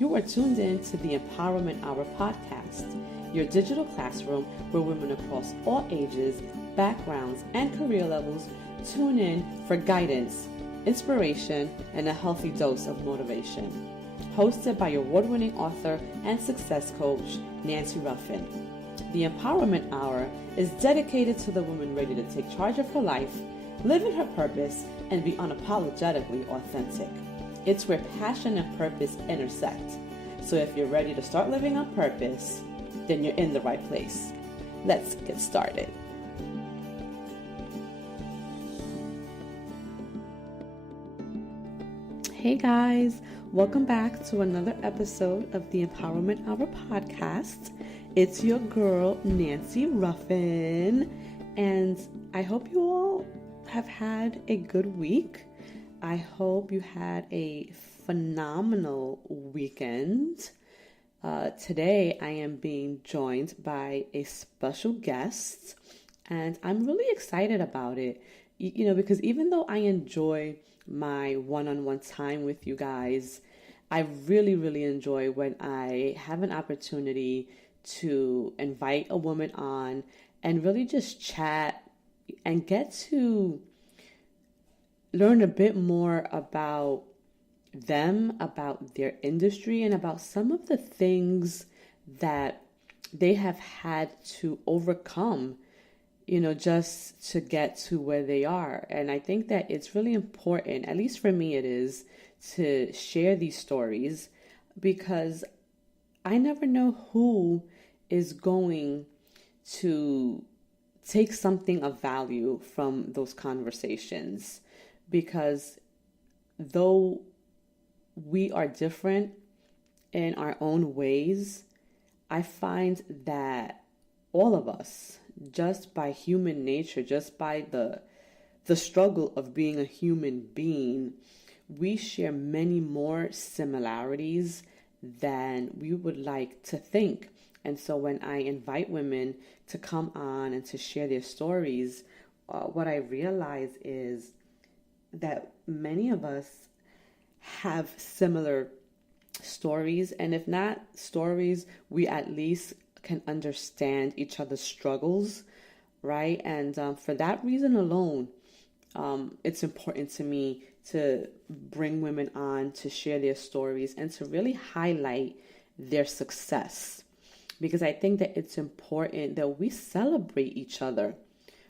You are tuned in to the Empowerment Hour podcast, your digital classroom where women across all ages, backgrounds, and career levels tune in for guidance, inspiration, and a healthy dose of motivation. Hosted by award-winning author and success coach, Nancy Ruffin. The Empowerment Hour is dedicated to the woman ready to take charge of her life, live in her purpose, and be unapologetically authentic. It's where passion and purpose intersect. So if you're ready to start living on purpose, then you're in the right place. Let's get started. Hey guys, welcome back to another episode of the Empowerment Hour podcast. It's your girl, Nancy Ruffin, and I hope you all have had a good week. I hope you had a phenomenal weekend. Today I am being joined by a special guest, and I'm really excited about it. Because even though I enjoy my one-on-one time with you guys, I really, really enjoy when I have an opportunity to invite a woman on and really just chat and get to learn a bit more about them, about their industry, and about some of the things that they have had to overcome, just to get to where they are. And I think that it's really important, at least for me it is, to share these stories because I never know who is going to take something of value from those conversations. Because though we are different in our own ways, I find that all of us, just by human nature, just by the struggle of being a human being, we share many more similarities than we would like to think. And so when I invite women to come on and to share their stories, what I realize is that many of us have similar stories, and if not stories, we at least can understand each other's struggles, right? And for that reason alone, it's important to me to bring women on to share their stories and to really highlight their success, because I think that it's important that we celebrate each other,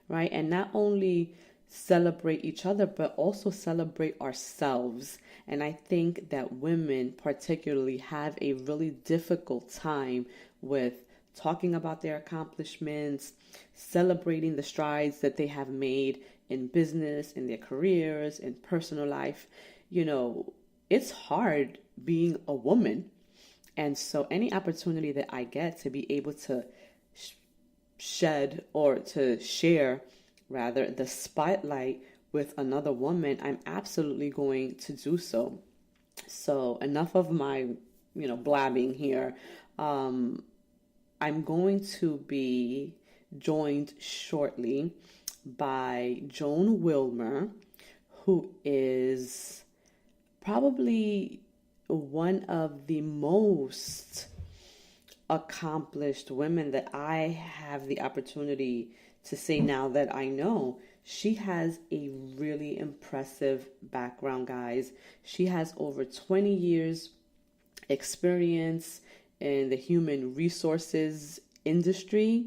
right? And not only celebrate each other, but also celebrate ourselves. And I think that women particularly have a really difficult time with talking about their accomplishments, celebrating the strides that they have made in business, in their careers, in personal life. It's hard being a woman. And so any opportunity that I get to be able to shed or to share rather the spotlight with another woman, I'm absolutely going to do so. So enough of my, blabbing here. I'm going to be joined shortly by Joan-Wilmer, who is probably one of the most accomplished women that I have the opportunity to say now that I know. She has a really impressive background, guys. She has over 20 years experience in the human resources industry.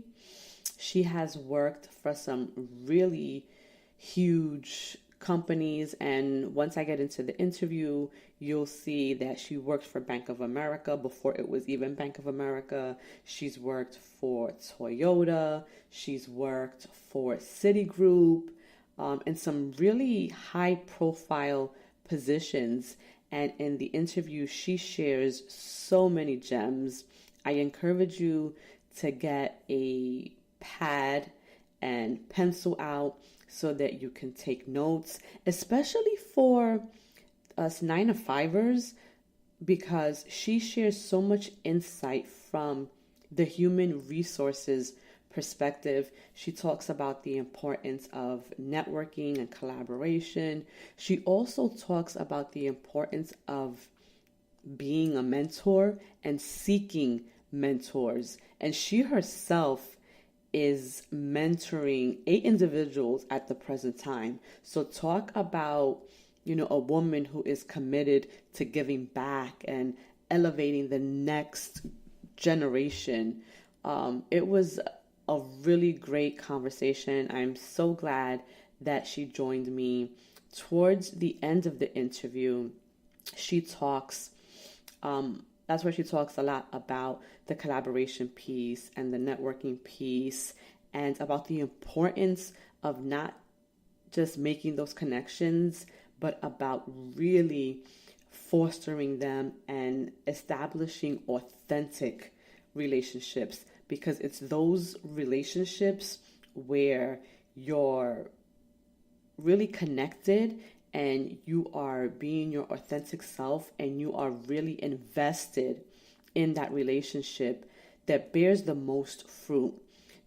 She has worked for some really huge companies, and once I get into the interview, you'll see that she worked for Bank of America before it was even Bank of America. She's worked for Toyota. She's worked for Citigroup, in some really high-profile positions. And in the interview, she shares so many gems. I encourage you to get a pad and pencil out so that you can take notes, especially for us 9-to-5ers, because she shares so much insight from the human resources perspective. She talks about the importance of networking and collaboration. She also talks about the importance of being a mentor and seeking mentors. And she herself is mentoring 8 individuals at the present time. So talk about, a woman who is committed to giving back and elevating the next generation. It was a really great conversation. I'm so glad that she joined me. Towards the end of the interview, she talks, that's where she talks a lot about the collaboration piece and the networking piece and about the importance of not just making those connections, but about really fostering them and establishing authentic relationships, because it's those relationships where you're really connected and you are being your authentic self and you are really invested in that relationship that bears the most fruit.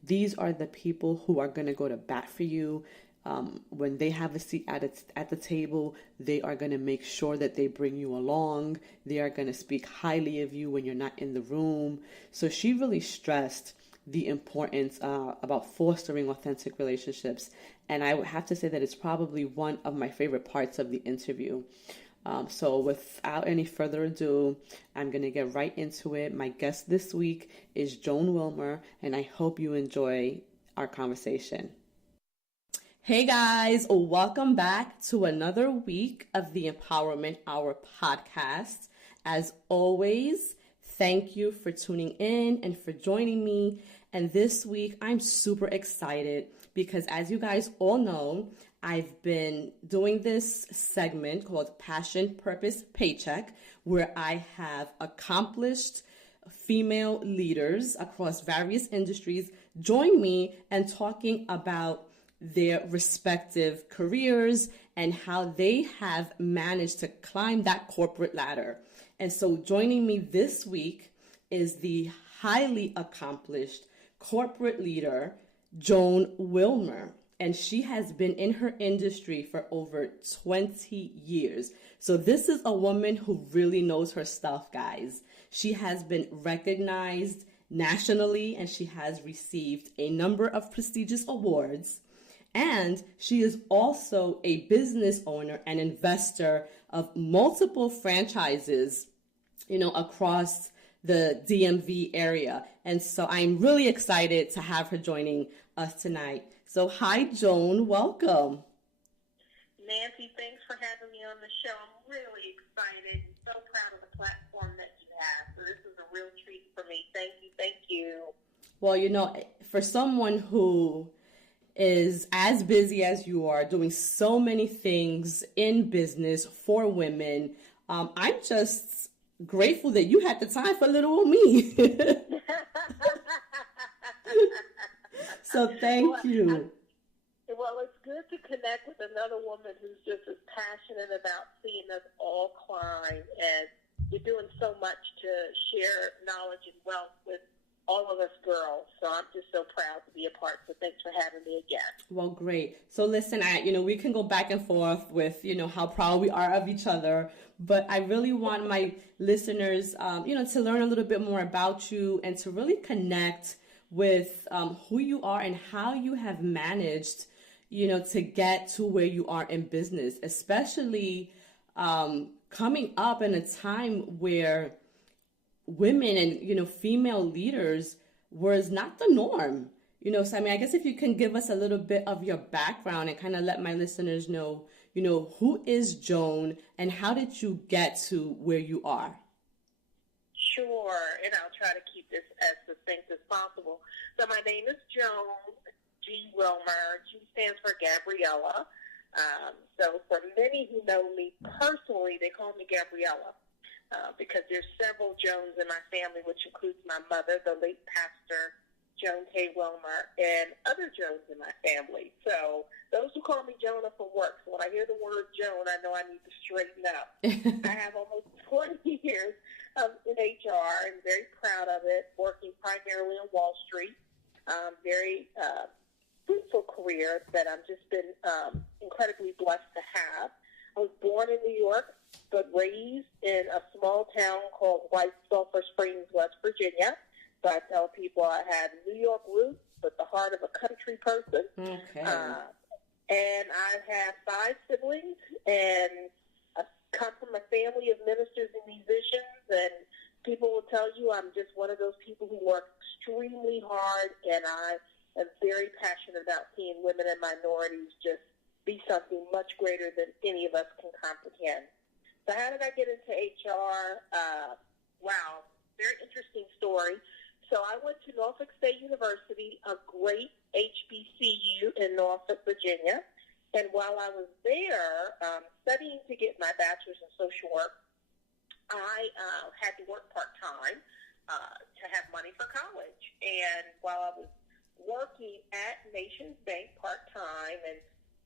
These are the people who are going to go to bat for you. When they have a seat at the table, they are going to make sure that they bring you along. They are going to speak highly of you when you're not in the room. So she really stressed the importance about fostering authentic relationships. And I would have to say that it's probably one of my favorite parts of the interview. So without any further ado, I'm going to get right into it. My guest this week is Joan-Wilmer, and I hope you enjoy our conversation. Hey guys, welcome back to another week of the Empowerment Hour podcast. As always, thank you for tuning in and for joining me. And this week, I'm super excited because, as you guys all know, I've been doing this segment called Passion, Purpose, Paycheck, where I have accomplished female leaders across various industries join me and talking about their respective careers and how they have managed to climb that corporate ladder. And so joining me this week is the highly accomplished corporate leader, Joan-Wilmer. And she has been in her industry for over 20 years. So this is a woman who really knows her stuff, guys. She has been recognized nationally and she has received a number of prestigious awards. And she is also a business owner and investor of multiple franchises, across the DMV area. And so I'm really excited to have her joining us tonight. So hi, Joan, welcome. Nancy, thanks for having me on the show. I'm really excited and so proud of the platform that you have. So this is a real treat for me. Thank you. Well, for someone who is as busy as you are, doing so many things in business for women, I'm just grateful that you had the time for little old me. So thank you. Well, it's good to connect with another woman who's just as passionate about seeing us all climb, and you're doing so much to share knowledge and wealth with all of us girls. So I'm just so proud to be a part. So thanks for having me again. Well, great. So listen, we can go back and forth with, how proud we are of each other. But I really want my listeners, to learn a little bit more about you and to really connect with who you are and how you have managed, to get to where you are in business, especially coming up in a time where women and, female leaders was not the norm, so I guess if you can give us a little bit of your background and kind of let my listeners know, who is Joan and how did you get to where you are? Sure, and I'll try to keep this as succinct as possible. So my name is Joan G. Wilmer. G stands for Gabriella. So for many who know me personally, they call me Gabriella. Because there's several Joans in my family, which includes my mother, the late pastor Joan K. Wilmer, and other Joans in my family. So those who call me Joan are for work. So when I hear the word Joan, I know I need to straighten up. I have almost 20 years in HR and very proud of it, working primarily on Wall Street. Very fruitful career that I've just been incredibly blessed to have. I was born in New York, but raised in a small town called White Sulphur Springs, West Virginia. So I tell people I have New York roots, but the heart of a country person. Okay. And I have 5 siblings, and I come from a family of ministers and musicians, and people will tell you I'm just one of those people who work extremely hard, and I am very passionate about seeing women and minorities just be something much greater than any of us can comprehend. So how did I get into HR? Wow, very interesting story. So I went to Norfolk State University, a great HBCU in Norfolk, Virginia. And while I was there studying to get my bachelor's in social work, I had to work part-time to have money for college. And while I was working at Nations Bank part-time and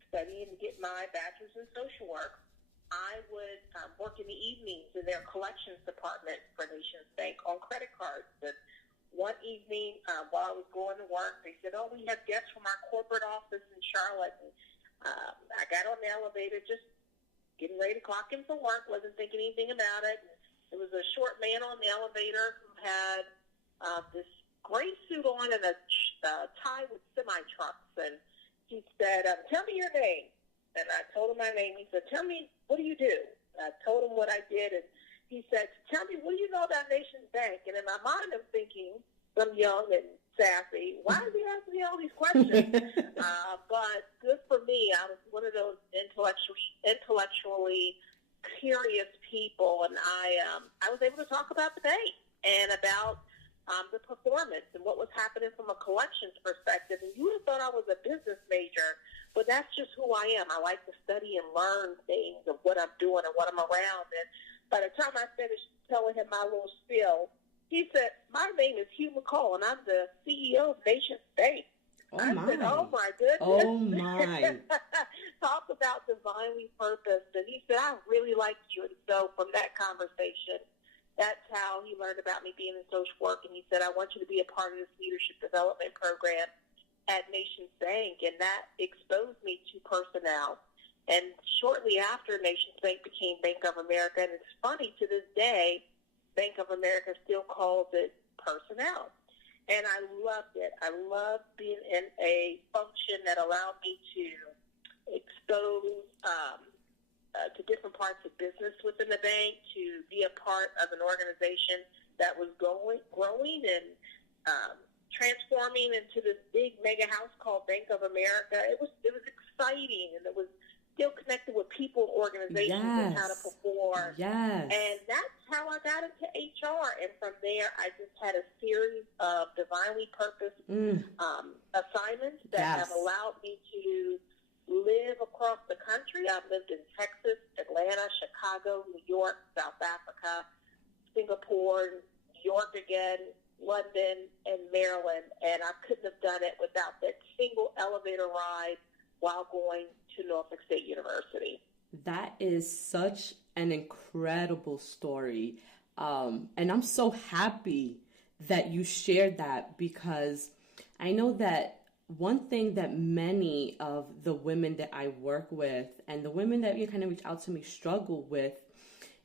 studying to get my bachelor's in social work, I would work in the evenings in their collections department for Nations Bank on credit cards. And one evening, while I was going to work, they said, we have guests from our corporate office in Charlotte. And I got on the elevator, just getting ready to clock in for work, wasn't thinking anything about it. And there was a short man on the elevator who had this gray suit on and a tie with semi-trucks. And he said, tell me your name. And I told him my name. He said, tell me, what do you do? I told him what I did, and he said, tell me, what do you know about Nations Bank? And in my mind, I'm thinking, I'm young and sassy. Why is he asking me all these questions? But good for me. I was one of those intellectually curious people, and I was able to talk about the bank and about the performance and what was happening from a collections perspective. And you would have thought I was a business major, but that's just who I am. I like to study and learn things of what I'm doing and what I'm around. And by the time I finished telling him my little spiel, he said, my name is Hugh McCall, and I'm the CEO of Nations Bank. I said, oh, my goodness. Oh, my. Talk about divinely purposed. And he said, I really like you. And so from that conversation, that's how he learned about me being in social work. And he said, I want you to be a part of this leadership development program at Nations Bank. And that exposed me to personnel. And shortly after, Nations Bank became Bank of America. And it's funny, to this day, Bank of America still calls it personnel. And I loved it. I loved being in a function that allowed me to expose to different parts of business within the bank, to be a part of an organization that was growing and transforming into this big mega house called Bank of America. It was exciting, and it was still connected with people, organizations, and how to perform. Yes. And that's how I got into HR. And from there, I just had a series of divinely purposed assignments that have allowed me to live across the country. I've lived in Texas, Atlanta, Chicago, New York, South Africa, Singapore, New York again, London, and Maryland. And I couldn't have done it without that single elevator ride while going to Norfolk State University. That is such an incredible story. And I'm so happy that you shared that, because I know that one thing that many of the women that I work with and the women that you kind of reach out to me struggle with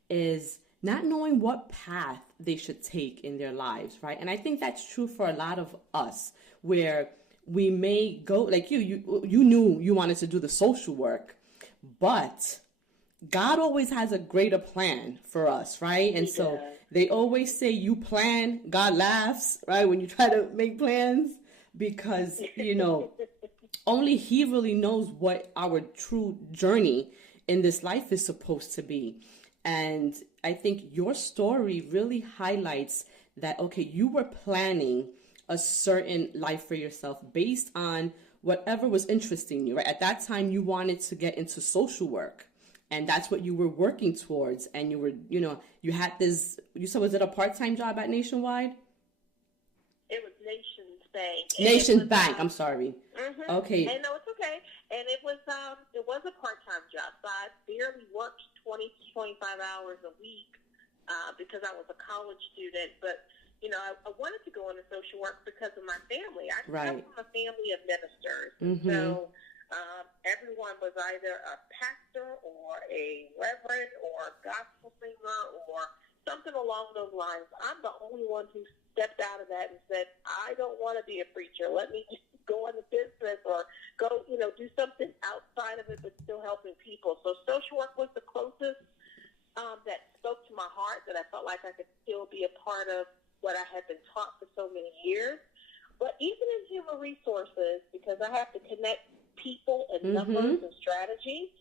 is not knowing what path they should take in their lives, right? And I think that's true for a lot of us, where we may go, like you knew you wanted to do the social work, but God always has a greater plan for us, right? And so they always say you plan, God laughs, right? When you try to make plans, because, only He really knows what our true journey in this life is supposed to be. And I think your story really highlights that, okay, you were planning a certain life for yourself based on whatever was interesting you, right? At that time, you wanted to get into social work, and that's what you were working towards. And you were, you had this, you said, was it a part-time job at Nationwide? It was Nations Bank. Nations Bank, I'm sorry. Mm-hmm. Okay. And no, it's okay. And it was a part-time job. So I barely worked 20 to 25 hours a week because I was a college student. But, I wanted to go into social work because of my family. I come from a family of ministers. Mm-hmm. So everyone was either a pastor or a reverend or a gospel singer or something along those lines. I'm the only one who stepped out of that and said, I don't want to be a preacher. Let me just go into business or go, do something outside of it but still helping people. So social work was the closest that spoke to my heart, that I felt like I could still be a part of what I had been taught for so many years. But even in human resources, because I have to connect people and numbers and strategy,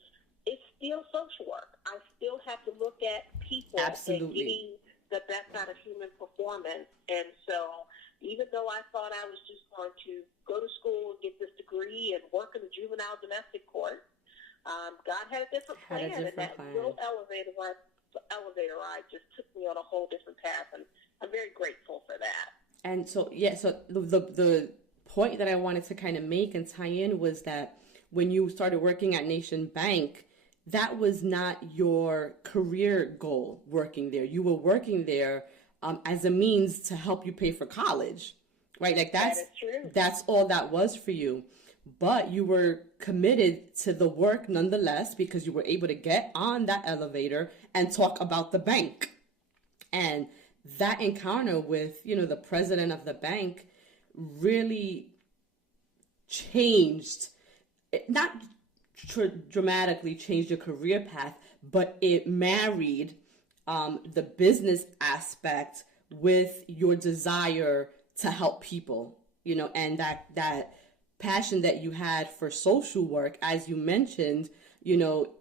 it's still social work. I still have to look at people and getting the best out of human performance. And so even though I thought I was just going to go to school and get this degree and work in the juvenile domestic court, God had a different plan, and that little elevator ride just took me on a whole different path, and I'm very grateful for that. And so, so the point that I wanted to kind of make and tie in was that when you started working at Nation Bank, that was not your career goal working there. You were working there as a means to help you pay for college, right? Like that is true. That's all that was for you. But you were committed to the work nonetheless, because you were able to get on that elevator and talk about the bank. And that encounter with, the president of the bank really changed, not dramatically changed your career path, but it married the business aspect with your desire to help people, and that passion that you had for social work, as you mentioned,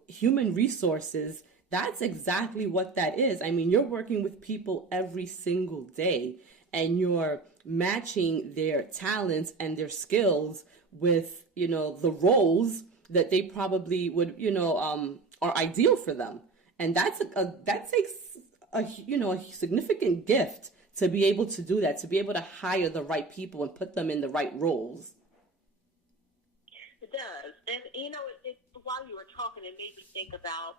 human resources, that's exactly what that is. I mean, you're working with people every single day, and you're matching their talents and their skills with, the roles that they probably would, are ideal for them. And that takes a significant gift to be able to do that, to be able to hire the right people and put them in the right roles. It does. And, while you were talking, it made me think about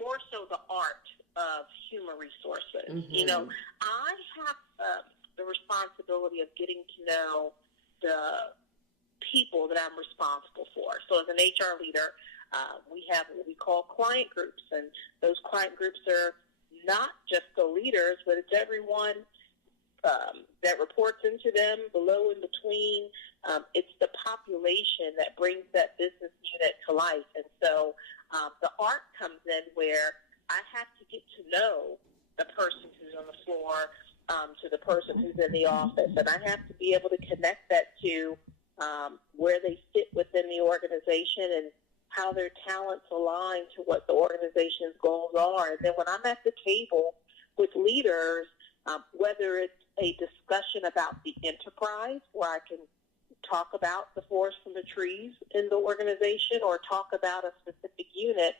more so the art of human resources. Mm-hmm. I have the responsibility of getting to know the people that I'm responsible for. So as an HR leader, we have what we call client groups, and those client groups are not just the leaders, but it's everyone that reports into them, below and between. It's the population that brings that business unit to life. And so the art comes in where I have to get to know the person who's on the floor to the person who's in the office. And I have to be able to connect that to where they fit within the organization and how their talents align to what the organization's goals are. And then when I'm at the table with leaders, whether it's a discussion about the enterprise where I can talk about the forest from the trees in the organization or talk about a specific unit,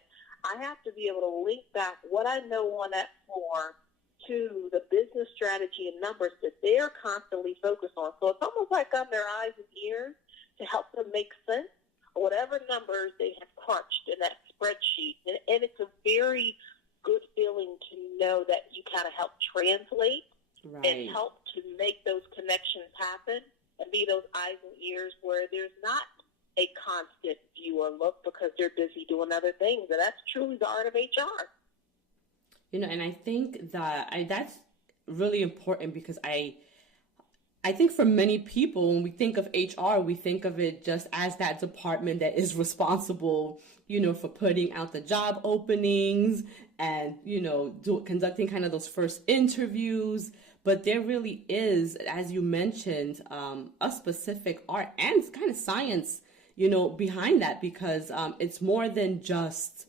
I have to be able to link back what I know on that floor to the business strategy and numbers that they're constantly focused on. So it's almost like I'm their eyes and ears to help them make sense of whatever numbers they have crunched in that spreadsheet. And it's a very good feeling to know that you kind of help translate and help to make those connections happen and be those eyes and ears where there's not a constant view or look because they're busy doing other things. And that's truly the art of HR. And I think that that's really important, because I think for many people, when we think of HR, we think of it just as that department that is responsible, for putting out the job openings and, conducting kind of those first interviews. But there really is, as you mentioned, a specific art and kind of science, behind that, because it's more than just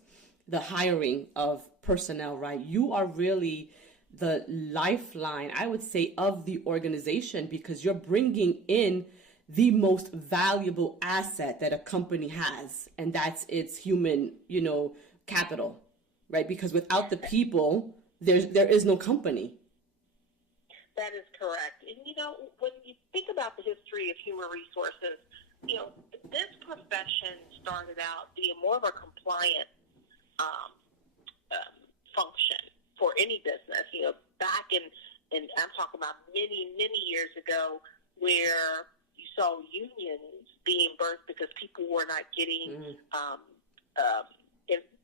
the hiring of personnel, right? You are really the lifeline, I would say, of the organization, because you're bringing in the most valuable asset that a company has, and that's its human, capital, right? Because without the people, there is no company. That is correct. And, when you think about the history of human resources, this profession started out being more of a compliance function for any business. Back in I'm talking about many, many years ago, where you saw unions being birthed because people were not getting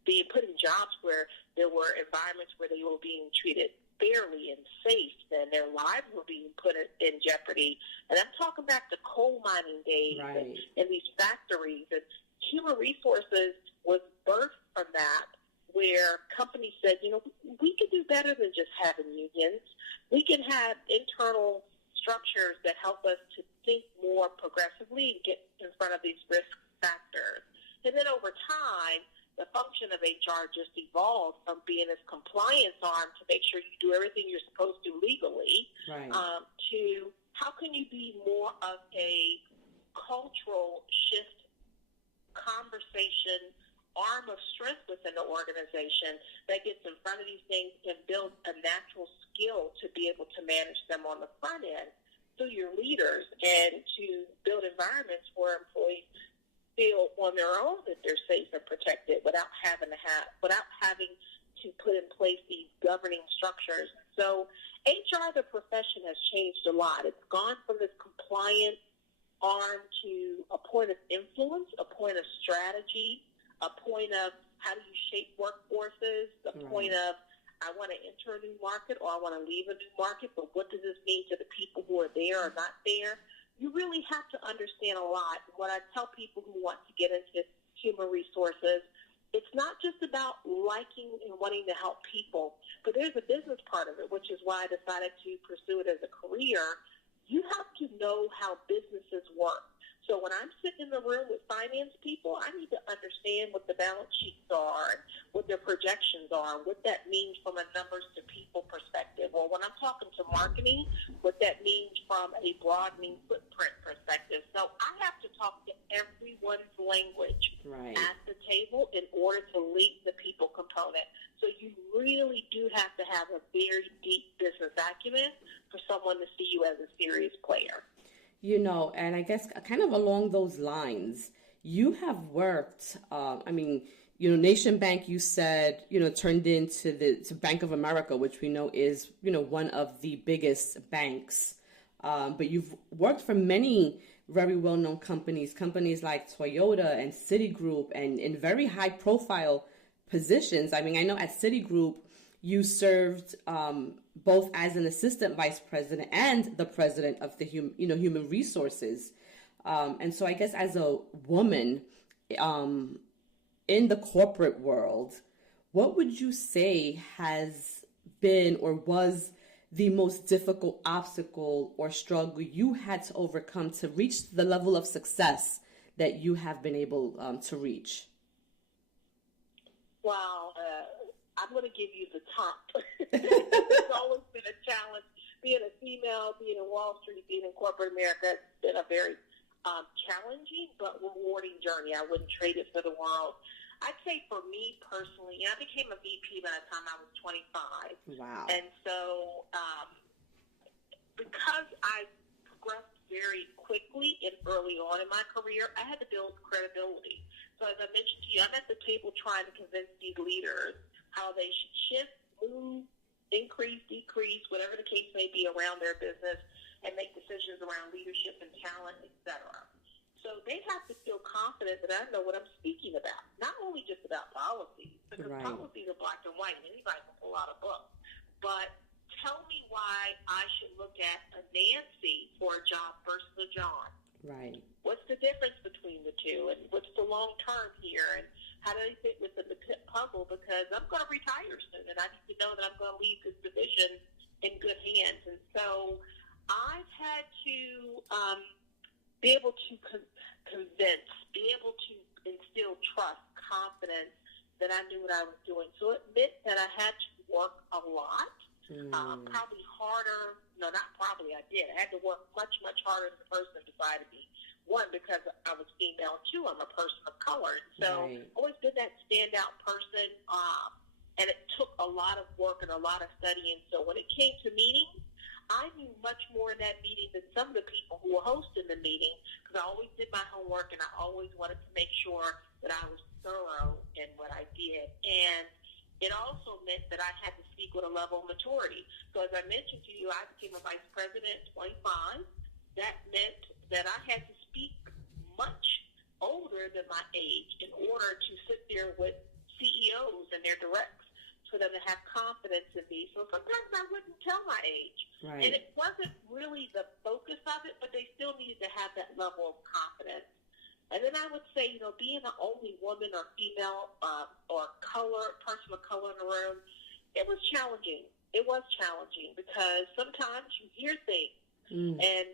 being put in jobs where there were environments where they were being treated fairly and safe, and their lives were being put in jeopardy. And I'm talking back to coal mining days and these factories. And human resources was birthed from that, where companies said, we can do better than just having unions. We can have internal structures that help us to think more progressively and get in front of these risk factors. And then over time, the function of HR just evolved from being this compliance arm to make sure you do everything you're supposed to legally, to how can you be more of a cultural shift, conversation, arm of strength within the organization that gets in front of these things and builds a natural skill to be able to manage them on the front end through your leaders, and to build environments where employees feel on their own that they're safe and protected without having to put in place these governing structures. So HR, the profession, has changed a lot. It's gone from this compliant arm to a point of influence, a point of strategy, a point of how do you shape workforces, the point of I want to enter a new market or I want to leave a new market, but what does this mean to the people who are there or not there? You really have to understand a lot. What I tell people who want to get into human resources, it's not just about liking and wanting to help people, but there's a business part of it, which is why I decided to pursue it as a career. You have to know how businesses work. So when I'm sitting in the room with finance people, I need to understand what the balance sheets are, and what their projections are, and what that means from a numbers to people perspective. Or when I'm talking to marketing, what that means from a broadening footprint perspective. So I have to talk to everyone's language at the table in order to lead the people component. So you really do have to have a very deep business acumen for someone to see you as a serious player. And I guess kind of along those lines, you have worked, Nation Bank, you said, turned to Bank of America, which we know is, one of the biggest banks. But you've worked for many very well-known companies like Toyota and Citigroup, and in very high-profile positions. I mean, I know at Citigroup, you served both as an assistant vice president and the president of the human resources. And so I guess as a woman in the corporate world, what would you say has been or was the most difficult obstacle or struggle you had to overcome to reach the level of success that you have been able to reach? Wow. I'm going to give you the top. It's always been a challenge. Being a female, being in Wall Street, being in corporate America, it's been a very challenging but rewarding journey. I wouldn't trade it for the world. I'd say for me personally, I became a VP by the time I was 25. Wow. And so because I progressed very quickly and early on in my career, I had to build credibility. So as I mentioned to you, I'm at the table trying to convince these leaders how they should shift, move, increase, decrease, whatever the case may be around their business, and make decisions around leadership and talent, etc. So they have to feel confident that I know what I'm speaking about, not only just about policies, because policies are black and white, and anybody can pull out a book, but tell me why I should look at a Nancy for a job versus a John. Right. What's the difference between the two, and what's the long term here, and how do they fit within the puzzle? Because I'm going to retire soon, and I need to know that I'm going to leave this division in good hands. And so I've had to be able to convince, be able to instill trust, confidence that I knew what I was doing. So it meant that I had to work a lot, probably harder. No, not probably, I did. I had to work much, much harder than the person beside me. One, because I was female. Two, I'm a person of color. So I've always been that standout person, and it took a lot of work and a lot of studying. So when it came to meetings, I knew much more in that meeting than some of the people who were hosting the meeting, because I always did my homework, and I always wanted to make sure that I was thorough in what I did. And it also meant that I had to speak with a level of maturity. So as I mentioned to you, I became a vice president at 25. That meant that I had to speak much older than my age in order to sit there with CEOs and their directs for them to have confidence in me. So sometimes I wouldn't tell my age. Right. And it wasn't really the focus of it, but they still needed to have that level of confidence. And then I would say, being the only woman or female or person of color in the room, it was challenging. It was challenging because sometimes you hear things. And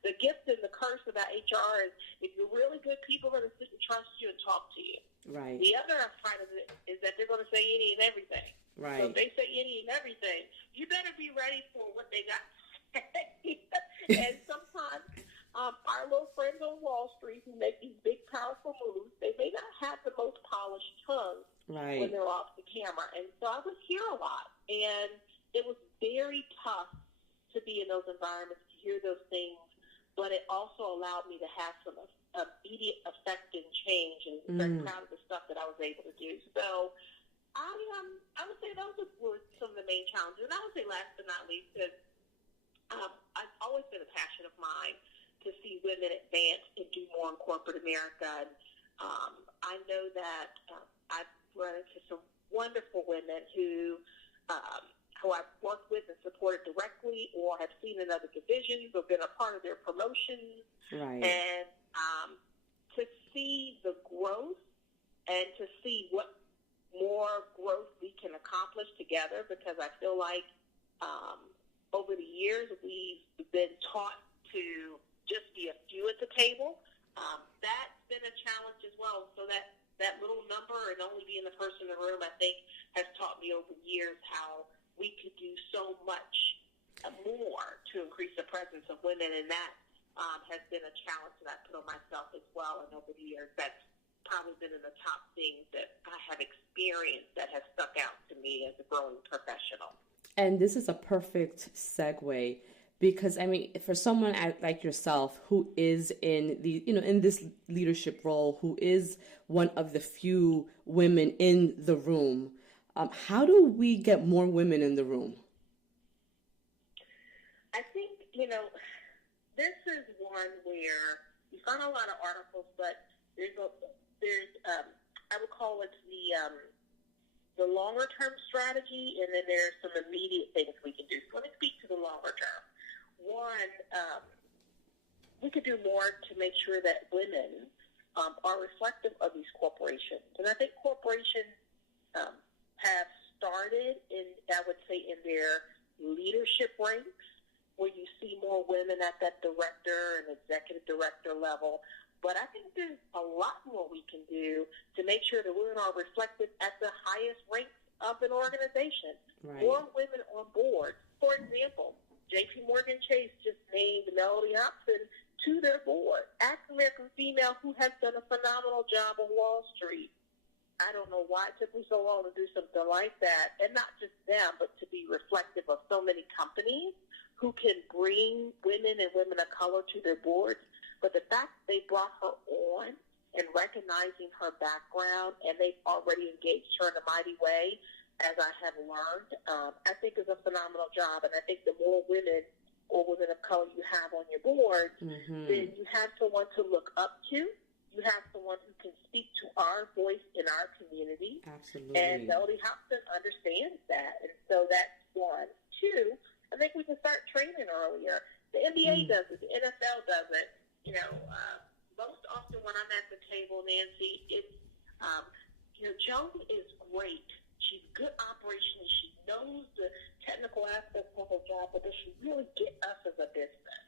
the gift and the curse about HR is if you're really good, people are going to sit and trust you and talk to you. Right. The other side of it is that they're going to say any and everything. Right. So if they say any and everything, you better be ready for what they got to say. And sometimes our little friends on Wall Street who make these big, powerful moves, they may not have the most polished tongue when they're off the camera. And so I would hear a lot. And it was very tough to be in those environments, to hear those things, but it also allowed me to have some immediate effect and change, and very proud of the stuff that I was able to do. So I would say those were some of the main challenges. And I would say last but not least, that I've always been a passion of mine to see women advance and do more in corporate America. And I know that I've run into some wonderful women who I've worked with and supported directly, or have seen in other divisions, or been a part of their promotions. Right. And to see the growth and to see what more growth we can accomplish together, because I feel like over the years we've been taught to just be a few at the table. That's been a challenge as well. So that little number and only being the person in the room, I think, has taught me over the years how we could do so much more to increase the presence of women, and that has been a challenge that I put on myself as well. And over the years, that's probably been in the top things that I have experienced that has stuck out to me as a growing professional. And this is a perfect segue, because for someone like yourself who is in in this leadership role, who is one of the few women in the room, how do we get more women in the room? I think, this is one where you find a lot of articles, but there's I would call it the longer term strategy, and then there's some immediate things we can do. So let me speak to the longer term. One, we could do more to make sure that women are reflective of these corporations. And I think corporations have started I would say, in their leadership ranks, where you see more women at that director and executive director level. But I think there's a lot more we can do to make sure that women are reflected at the highest ranks of an organization. Right. More women on board. For example, J.P. Morgan Chase just named Melody Hobson to their board. African-American female who has done a phenomenal job on Wall Street. I don't know why it took me so long to do something like that. And not just them, but to be reflective of so many companies who can bring women and women of color to their boards. But the fact they brought her on and recognizing her background, and they've already engaged her in a mighty way, as I have learned, I think is a phenomenal job. And I think the more women or women of color you have on your board, then you have someone to look up to. You have someone who can speak to our voice in our community. Absolutely. And Melody Hobson understands that. And so that's one. Two, I think we can start training earlier. The NBA does it. The NFL does it. Most often when I'm at the table, Nancy, it's, Joan is great. She's good operationally. She knows the technical aspects of her job, but does she really get us as a business?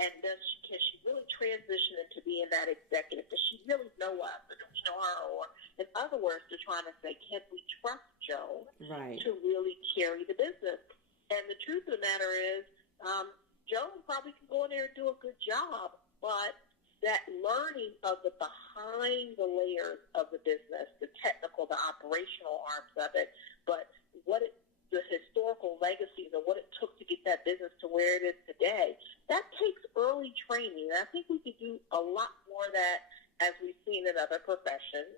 And can she really transition into being that executive? Does she really know us, or do we know her? Or, in other words, they're trying to say, can we trust Joan to really carry the business? And the truth of the matter is, Joan probably can go in there and do a good job, but that learning of the behind the layers of the business, the technical, the operational arms of it, but the historical legacies of what it took to get that business to where it is today, that takes early training. And I think we could do a lot more of that, as we've seen in other professions,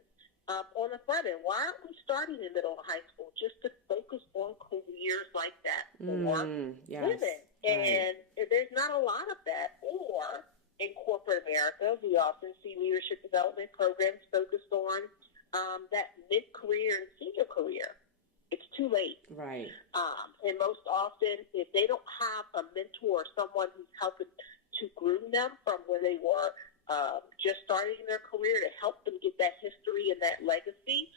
on the front end. Why aren't we starting in middle and high school just to focus on careers like that for women? And there's not a lot of that. Or in corporate America, we often see be leadership development programs focused on that mid-career and senior career. It's too late. Right. And most often, if they don't have a mentor or someone who's helping to groom them from when they were just starting their career to help them get that history and that legacy,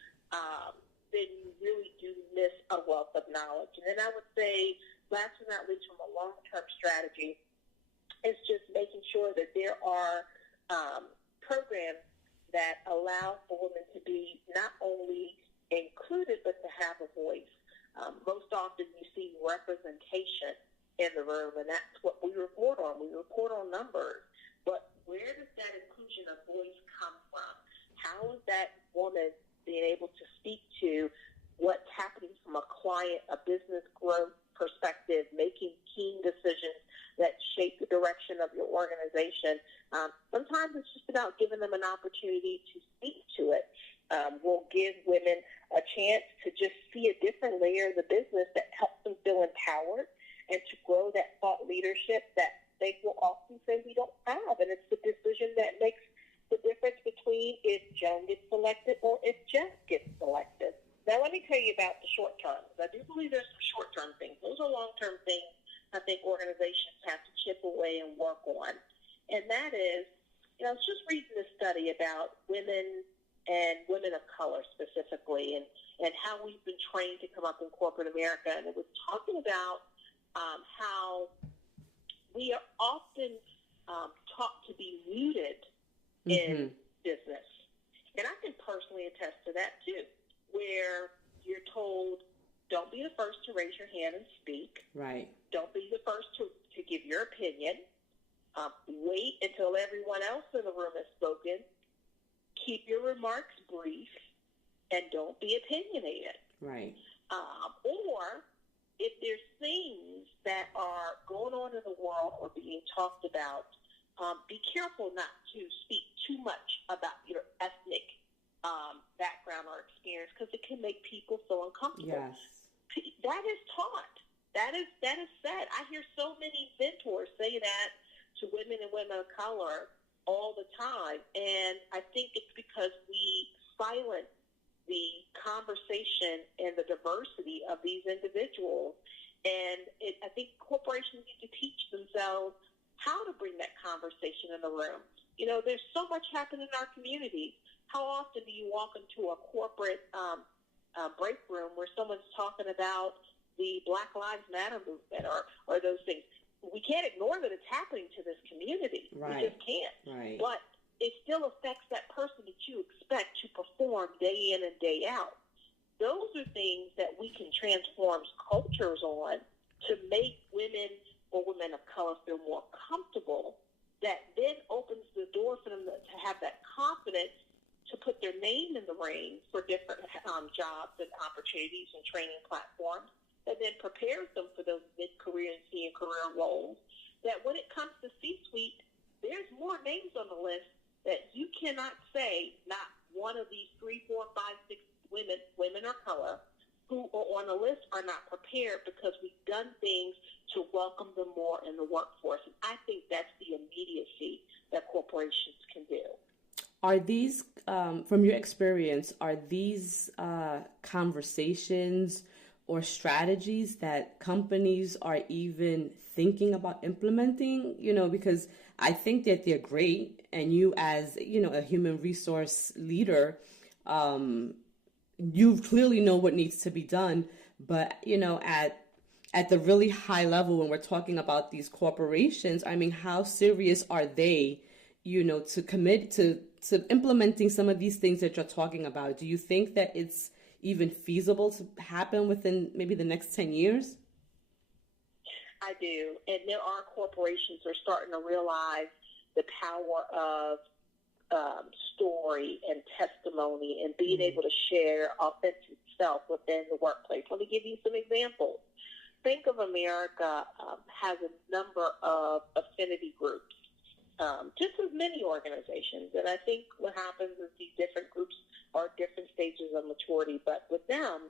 then you really do miss a wealth of knowledge. And then I would say, last but not least, from a long-term strategy, is just making sure that there are programs that allow for women to be not only included, but to have a voice. Most often you see representation in the room, and that's what we report on. We report on numbers. But where does that inclusion of voice come from? How is that woman being able to speak to what's happening from a client, a business growth perspective, making keen decisions that shape the direction of your organization? Sometimes it's just about giving them an opportunity to speak to it. We'll give women a chance to just see a different layer of the business that helps them feel empowered and to grow that thought leadership that they will often say we don't have. And it's the decision that makes the difference between if Joan gets selected or if Jeff gets selected. Now, let me tell you about the short term. I do believe there's some short-term things. Those are long-term things I think organizations have to chip away and work on. And that is, I was just reading this study about women and women of color specifically, and how we've been trained to come up in corporate America. And it was talking about how we are often taught to be rooted in business. And I can personally attest to that too, where you're told, don't be the first to raise your hand and speak. Right. Don't be the first to give your opinion. Wait until everyone else in the room has spoken. Keep your remarks brief, and don't be opinionated. Right. Or if there's things that are going on in the world or being talked about, be careful not to speak too much about your ethnic background or experience, because it can make people so uncomfortable. Yes. That is taught. That is said. I hear so many mentors say that to women and women of color all the time, and I think it's because we silence the conversation and the diversity of these individuals, and I think corporations need to teach themselves how to bring that conversation in the room. There's so much happening in our communities. How often do you walk into a corporate break room where someone's talking about the Black Lives Matter movement or those things? We can't ignore that it's happening to this community. Right. We just can't. Right. But it still affects that person that you expect to perform day in and day out. Those are things that we can transform cultures on to make women or women of color feel more comfortable. That then opens the door for them to have that confidence to put their name in the ring for different jobs and opportunities and training platforms, that then prepares them for those mid-career and senior career roles, that when it comes to C-suite, there's more names on the list that you cannot say not one of these 3, 4, 5, 6 women of color who are on the list are not prepared, because we've done things to welcome them more in the workforce. And I think that's the immediacy that corporations can do. Are these, from your experience, are these conversations or strategies that companies are even thinking about implementing? Because I think that they're great, and you as, a human resource leader, you clearly know what needs to be done. But, at the really high level, when we're talking about these corporations, I mean, how serious are they, to commit to implementing some of these things that you're talking about? Do you think that it's even feasible to happen within maybe the next 10 years? I do. And there are corporations that are starting to realize the power of story and testimony and being able to share authentic self within the workplace. Let me give you some examples. Bank of America has a number of affinity groups, just as many organizations. And I think what happens is these different groups are different stages of maturity. But with them,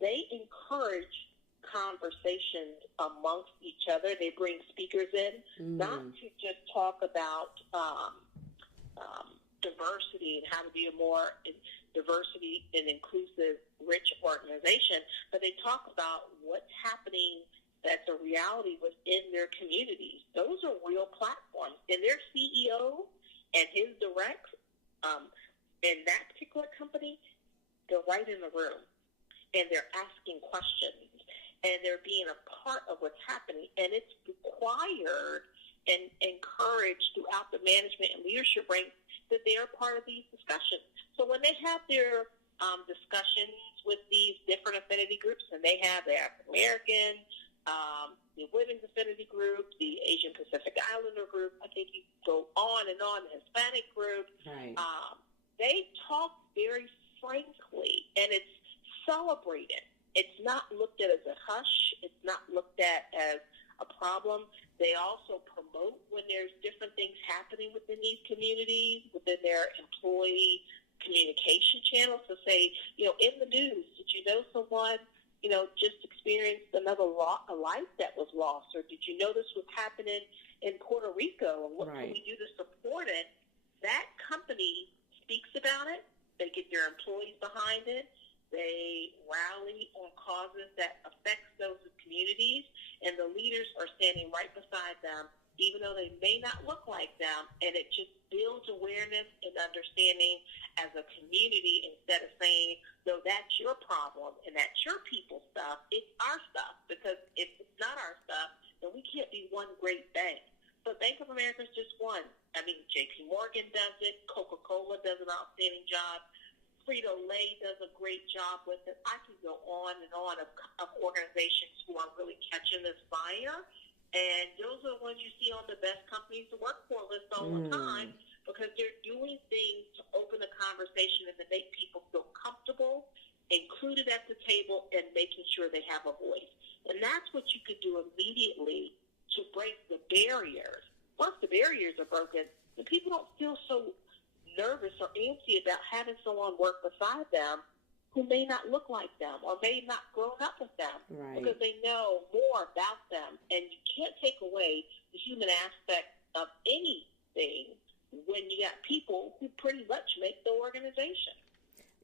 they encourage conversations amongst each other. They bring speakers in, not to just talk about diversity and how to be a more diversity and inclusive, rich organization, but they talk about what's happening that's a reality within their communities. Those are real platforms. And their CEO and his directs in that particular company, they're right in the room, and they're asking questions, and they're being a part of what's happening, and it's required and encouraged throughout the management and leadership ranks that they are part of these discussions. So when they have their discussions with these different affinity groups, and they have the African American, the Women's Affinity Group, the Asian Pacific Islander Group, I think you go on and on, the Hispanic Group, right. They talk very frankly, and it's celebrated. It's not looked at as a hush. It's not looked at as a problem. They also promote when there's different things happening within these communities, within their employee communication channels. So say, in the news, did you know someone, just experienced another a life that was lost? Or did you know this was happening in Puerto Rico? And what right. can we do to support it? That company speaks about it. They get their employees behind it. They rally on causes that affects those communities, and the leaders are standing right beside them, even though they may not look like them, and it just builds awareness and understanding as a community instead of saying, no, that's your problem and that's your people's stuff. It's our stuff, because if it's not our stuff, then we can't be one great bank. But Bank of America is just one. I mean, J.P. Morgan does it. Coca-Cola does an outstanding job. Frito-Lay does a great job with it. I can go on and on of organizations who are really catching this fire. And those are the ones you see on the best companies to work for list all the time, because they're doing things to open the conversation and to make people feel comfortable, included at the table, and making sure they have a voice. And that's what you could do immediately to break the barriers. Once the barriers are broken, the people don't feel so nervous or antsy about having someone work beside them who may not look like them or may not grown up with them, right. because they know more about them. And you can't take away the human aspect of anything when you got people who pretty much make the organization.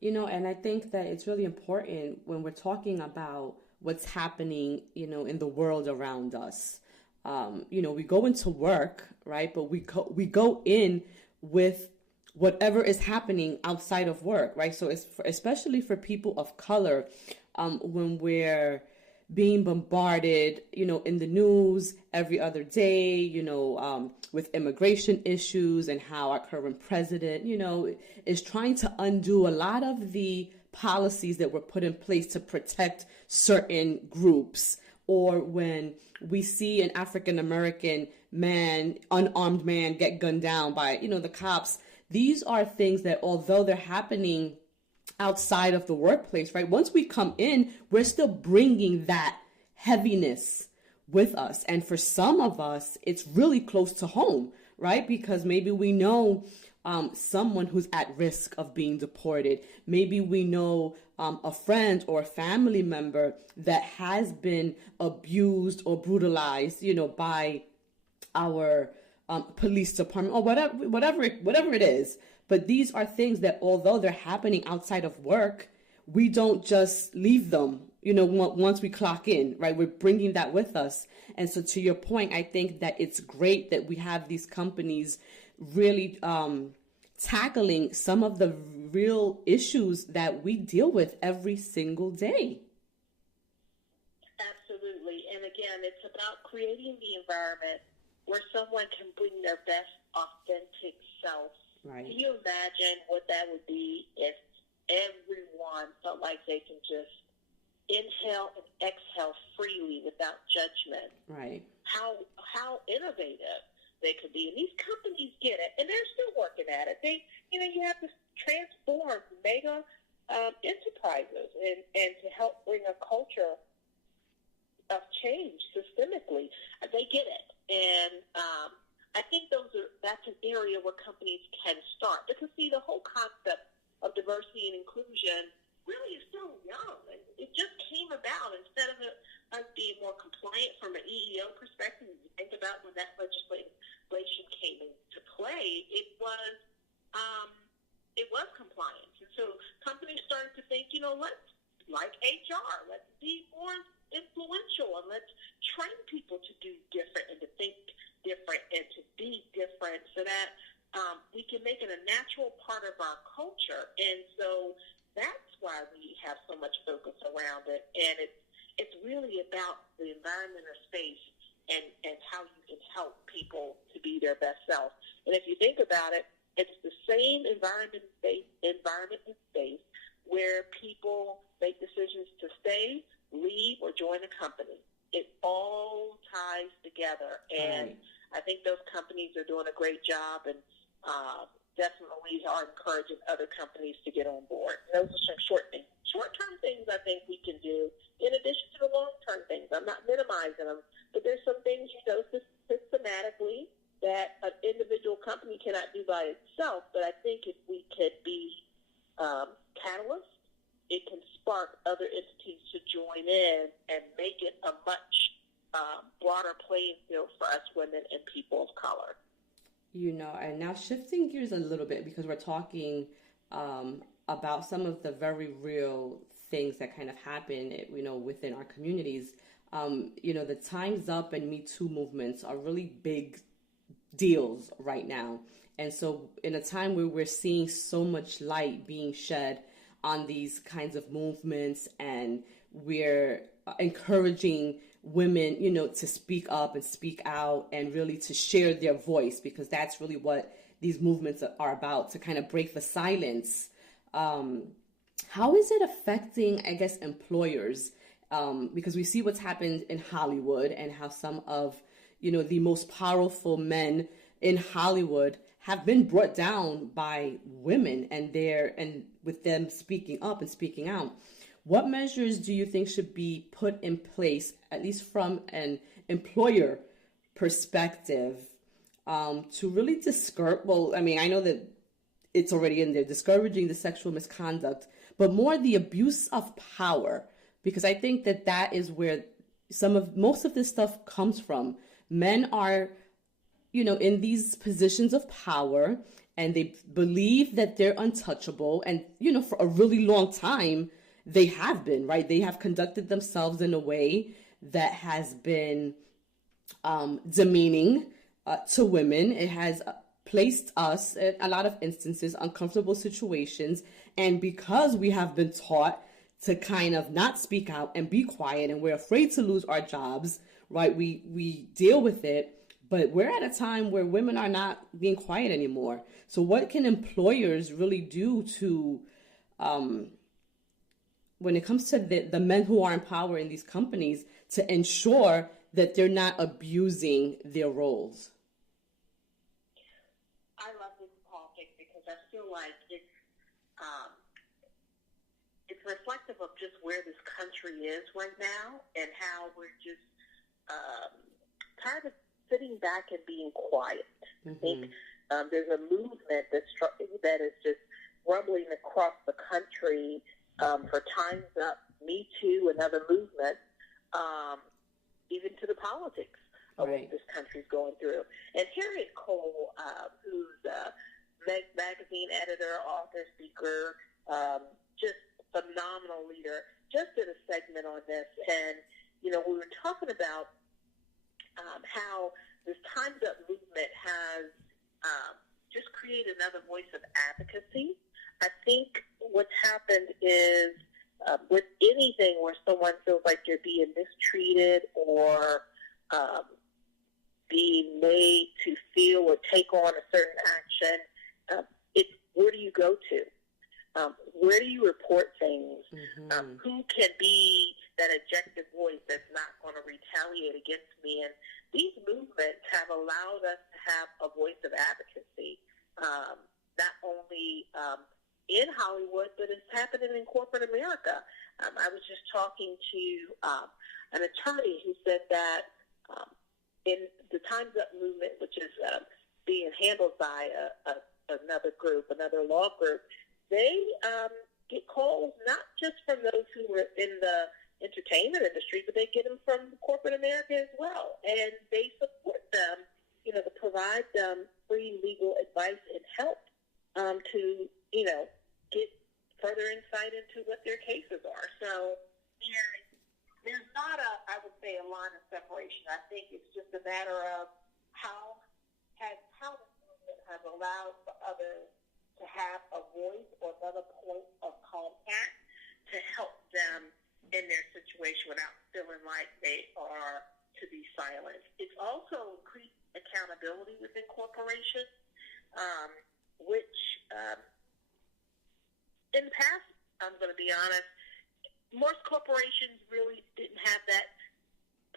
And I think that it's really important when we're talking about what's happening, in the world around us. We go into work, right? But we go in with whatever is happening outside of work, right? So it's especially for people of color, when we're being bombarded, in the news every other day, with immigration issues and how our current president, is trying to undo a lot of the policies that were put in place to protect certain groups. Or when we see an African-American man, unarmed man, get gunned down by, the cops. These are things that, although they're happening outside of the workplace, right? Once we come in, we're still bringing that heaviness with us. And for some of us, it's really close to home, right? Because maybe we know someone who's at risk of being deported. Maybe we know a friend or a family member that has been abused or brutalized, by our police department or whatever it is. But these are things that, although they're happening outside of work, we don't just leave them, once we clock in, right? We're bringing that with us. And so to your point, I think that it's great that we have these companies really tackling some of the real issues that we deal with every single day. Absolutely. And again, it's about creating the environment where someone can bring their best authentic self. Right. Can you imagine what that would be if everyone felt like they can just inhale and exhale freely without judgment? Right. How innovative they could be. And these companies get it, and they're still working at it. You have to transform mega enterprises and to help bring a culture of change systemically. They get it. And I think that's an area where companies can start. Because, the whole concept of diversity and inclusion really is still young. It just came about instead of us being more compliant from an EEO perspective. If you think about when that legislation came into play, it was let's, like HR, let's be more influential, and let's train people to do different and to think different and to be different, so that we can make it a natural part of our culture. And so that's why we have so much focus around it. And it's really about the environment or space and how you can help people to be their best self. And if you think about it, it's the same environment and space where people make decisions to stay, leave, or join a company. It all ties together. And I think those companies are doing a great job, and definitely are encouraging other companies to get on board. Those are some short-term things I think we can do in addition to the long-term things. I'm not minimizing them, but there's some things, systematically that an individual company cannot do by itself. But I think if we could be catalysts, it can spark other entities to join in and make it a much broader playing field for us women and people of color. And now shifting gears a little bit, because we're talking about some of the very real things that kind of happen, within our communities. The Time's Up and Me Too movements are really big deals right now. And so in a time where we're seeing so much light being shed on these kinds of movements, and we're encouraging women, to speak up and speak out and really to share their voice, because that's really what these movements are about, to kind of break the silence. How is it affecting, I guess, employers? Because we see what's happened in Hollywood, and how some of, the most powerful men in Hollywood have been brought down by women, and with them speaking up and speaking out. What measures do you think should be put in place, at least from an employer perspective, to really discourage? Well, I mean, I know that it's already in there, discouraging the sexual misconduct, but more the abuse of power, because I think that is where most of this stuff comes from. Men are, in these positions of power, and they believe that they're untouchable, and for a really long time they have been, right? They have conducted themselves in a way that has been demeaning to women. It has placed us, in a lot of instances, uncomfortable situations. And because we have been taught to kind of not speak out and be quiet, and we're afraid to lose our jobs, right? We deal with it, but we're at a time where women are not being quiet anymore. So what can employers really do to, when it comes to the men who are in power in these companies, to ensure that they're not abusing their roles? I love this topic because I feel like it's reflective of just where this country is right now, and how we're just tired of sitting back and being quiet. I think there's a movement that is just rumbling across the country for Time's Up, Me Too, and other movements, even to the politics of what this country's going through. And Harriet Cole, who's a magazine editor, author, speaker, just phenomenal leader, just did a segment on this. And, we were talking about how this Time's Up movement has just created another voice of advocacy. I think what's happened is with anything where someone feels like you're being mistreated or being made to feel or take on a certain action, it's where do you go to? Where do you report things? Who can be that objective voice that's not going to retaliate against me? And these movements have allowed us to have a voice of advocacy, not only in Hollywood, but it's happening in corporate America. I was just talking to an attorney who said that in the Time's Up movement, which is being handled by another group, another law group, they get calls not just from those who were in the entertainment industry, but they get them from corporate America as well. And they support them, to provide them free legal advice and help to, get further insight into what their cases are. So there's not I would say, a line of separation. I think it's just a matter of how the movement has allowed for others to have a voice or another point of contact to help them in their situation without feeling like they are to be silenced. It's also increased accountability within corporations, which in the past, I'm going to be honest, most corporations really didn't have that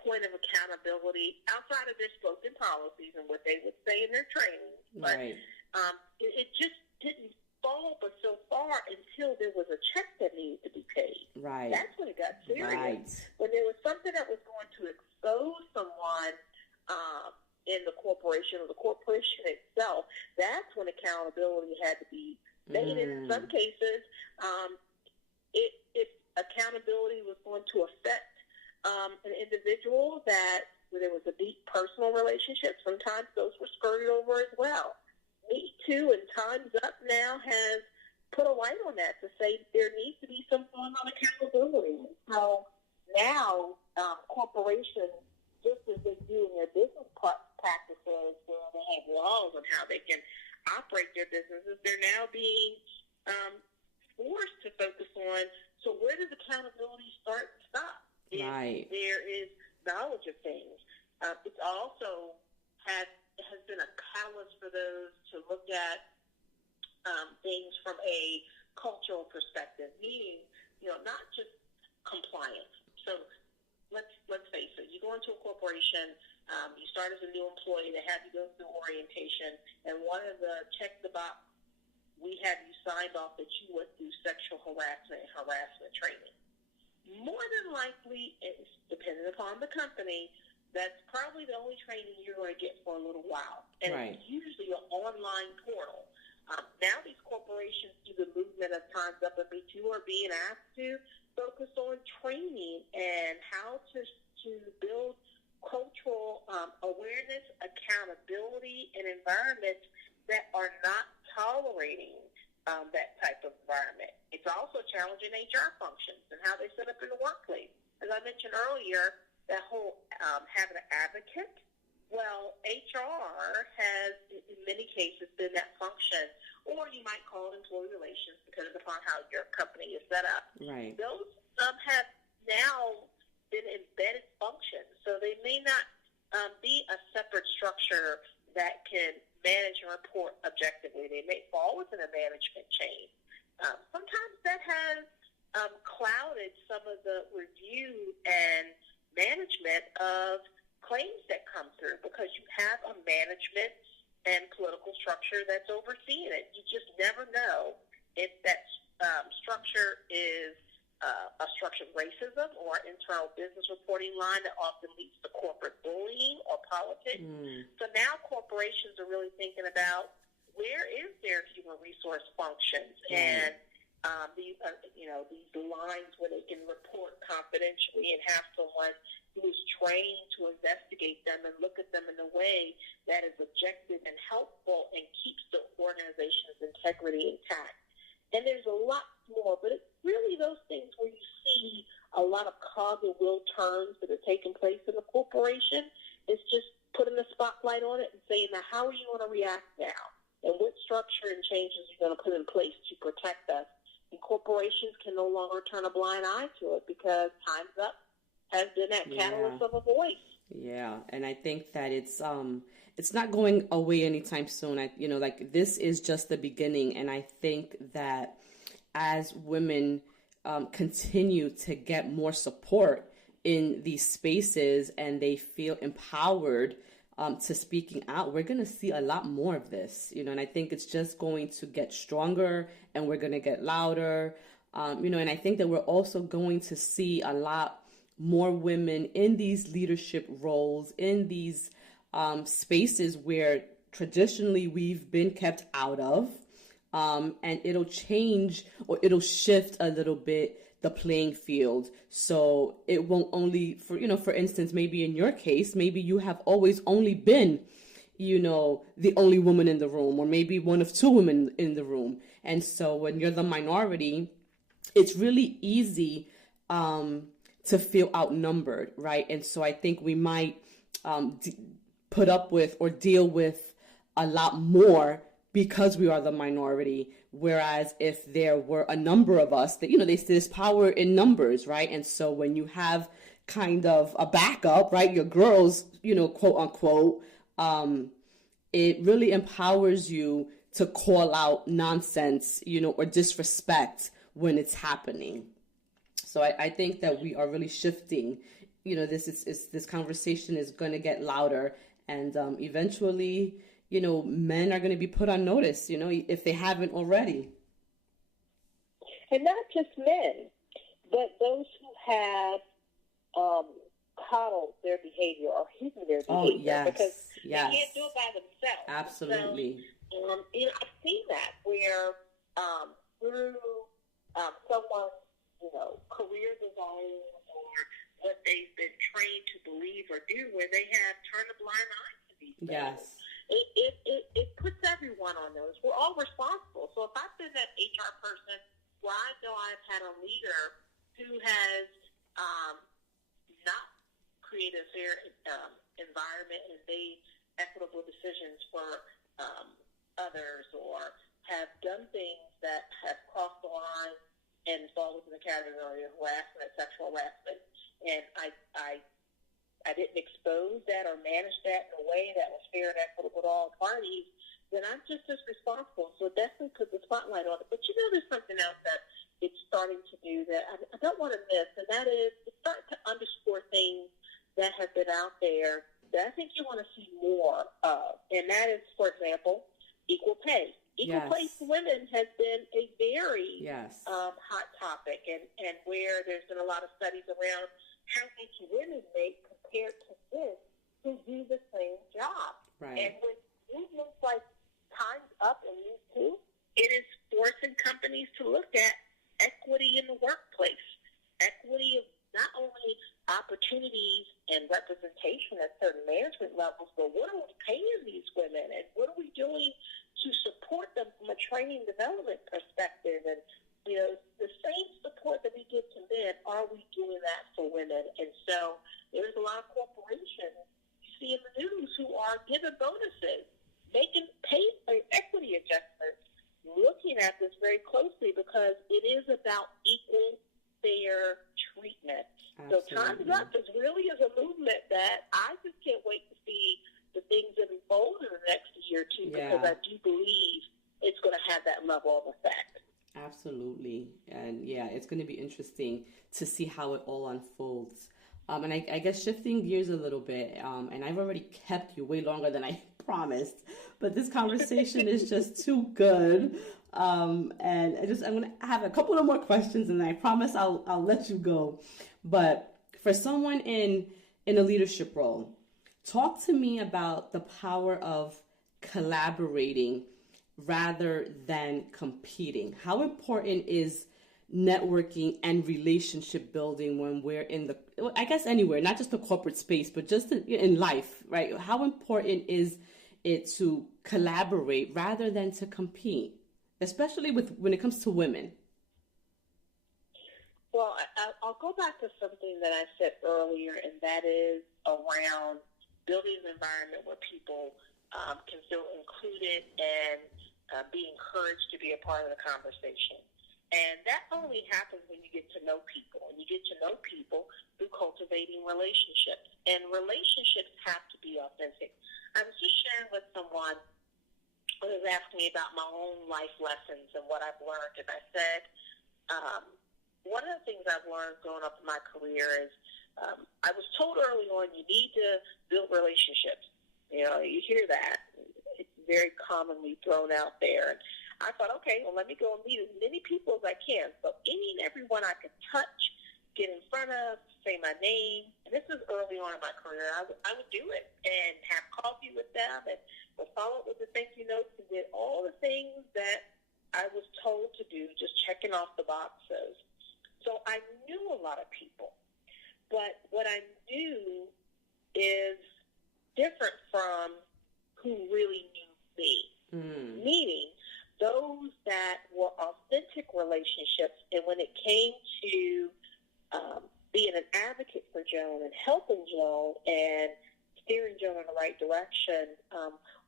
point of accountability outside of their spoken policies and what they would say in their training. But right. It just didn't fall but so far until there was a check that needed to be paid. Right. That's when it got serious. Right. When there was something that was going to expose someone in the corporation or the corporation itself, that's when accountability had to be made. And in some cases, if accountability was going to affect an individual where there was a deep personal relationship, sometimes those were skirted over as well. Me Too and Time's Up now has put a light on that to say there needs to be some form of accountability. So now corporations, just as they do in their business practices, where they have laws on how they can operate their businesses, they're now being forced to focus on, so where does accountability start and stop? Right. There is knowledge of things. It's also has been a catalyst for those to look at things from a cultural perspective, meaning, not just compliance. So let's face it, you go into a corporation, you start as a new employee, they have you go through orientation, and one of the check the box, we have you signed off that you went through sexual harassment and harassment training. More than likely, it's depending upon the company, that's probably the only training you're going to get for a little while. And right. It's usually an online portal. Now these corporations, through the movement of Time's Up and Me Too, are being asked to focus on training and how to build cultural awareness, accountability, and environments that are not tolerating that type of environment. It's also challenging HR functions and how they set up in the workplace. As I mentioned earlier, that whole having an advocate, well, HR has, in many cases, been that function, or you might call it employee relations, depending upon how your company is set up. Right. Those have now been embedded functions, so they may not be a separate structure that can manage and report objectively. They may fall within a management chain. Sometimes that has clouded some of the review and management of claims that come through because you have a management and political structure that's overseeing it. You just never know if that structure is a structure of racism or internal business reporting line that often leads to corporate bullying or politics. So now corporations are really thinking about where is their human resource functions and these lines where they can report confidentially and have someone who is trained to investigate them and look at them in a way that is objective and helpful and keeps the organization's integrity intact. And there's a lot more, but it's really those things where you see a lot of cog and wheel turns that are taking place in the corporation. It's just putting the spotlight on it and saying, now, how are you going to react now? And what structure and changes are you going to put in place to protect us? And corporations can no longer turn a blind eye to it because Time's Up has been that catalyst of a voice. Yeah, and I think that it's not going away anytime soon. This is just the beginning, and I think that as women continue to get more support in these spaces and they feel empowered to speaking out, we're going to see a lot more of this, and I think it's just going to get stronger and we're going to get louder, and I think that we're also going to see a lot more women in these leadership roles, in these spaces where traditionally we've been kept out of, and it'll change or it'll shift a little bit the playing field. So it won't only, for instance, maybe in your case, maybe you have always only been the only woman in the room, or maybe one of two women in the room. And so when you're the minority, it's really easy to feel outnumbered, right? And so I think we might put up with or deal with a lot more because we are the minority. Whereas if there were a number of us, that there's power in numbers, right? And so when you have kind of a backup, right, your girls, quote unquote, it really empowers you to call out nonsense, or disrespect when it's happening. So I think that we are really shifting. This conversation is going to get louder, and eventually, men are going to be put on notice, if they haven't already. And not just men, but those who have coddled their behavior or hidden their behavior. Oh, yes. Because yes. they can't do it by themselves. Absolutely. So, I've seen that where through someone's, career desires or what they've been trained to believe or do, where they have turned a blind eye to these things. Yes. It puts everyone on those. We're all responsible. So if I've been that HR person where I know I've had a leader who has not created a fair environment and made equitable decisions for others, or have done things that have crossed the line and fall within the category of harassment, sexual harassment, and I didn't expose that or manage that in a way that was fair and equitable to all parties, then I'm just as responsible. So it definitely put the spotlight on it. But there's something else that it's starting to do that I don't want to miss, and that is it's starting to underscore things that have been out there that I think you want to see more of. And that is, for example, equal pay. Equal pay for women has been a very hot topic, and where there's been a lot of studies around how much women make compared to men who do the same job. Right. And with movements like Time's Up and Me Too, it is forcing companies to look at equity in the workplace, equity of not only opportunities and representation at certain management levels, but what are we paying these women, and what are we doing to support them from a training development perspective? And the same support that we give to men, are we doing that for women? And so there's a lot of corporations you see in the news who are giving bonuses, making pay equity adjustments, looking at this very closely because it is about equal, fair treatment. Absolutely. So Time's Up really is a movement that I just can't wait to see the things that unfold in the next year or two, because I do believe it's going to have that level of effect. Absolutely. And it's going to be interesting to see how it all unfolds. And I guess shifting gears a little bit, and I've already kept you way longer than I promised, but this conversation is just too good. And I'm going to have a couple of more questions, and I promise I'll let you go. But for someone in a leadership role, talk to me about the power of collaborating rather than competing. How important is networking and relationship building when we're anywhere, not just the corporate space, but just in life, right? How important is it to collaborate rather than to compete, especially when it comes to women? Well, I'll go back to something that I said earlier, and that is around building an environment where people can feel included and be encouraged to be a part of the conversation. And that only happens when you get to know people. And you get to know people through cultivating relationships. And relationships have to be authentic. I was just sharing with someone who was asking me about my own life lessons and what I've learned. And I said, one of the things I've learned growing up in my career is I was told early on, you need to build relationships. You hear that. It's very commonly thrown out there. And I thought, okay, well, let me go and meet as many people as I can. So any and everyone I could touch, get in front of, say my name. And this is early on in my career. I would do it and have coffee with them and would follow up with the thank you notes and did all the things that I was told to do, just checking off the boxes. So I knew a lot of people. But what I knew is different from who really knew me. Meaning those that were authentic relationships. And when it came to being an advocate for Joan and helping Joan and steering Joan in the right direction,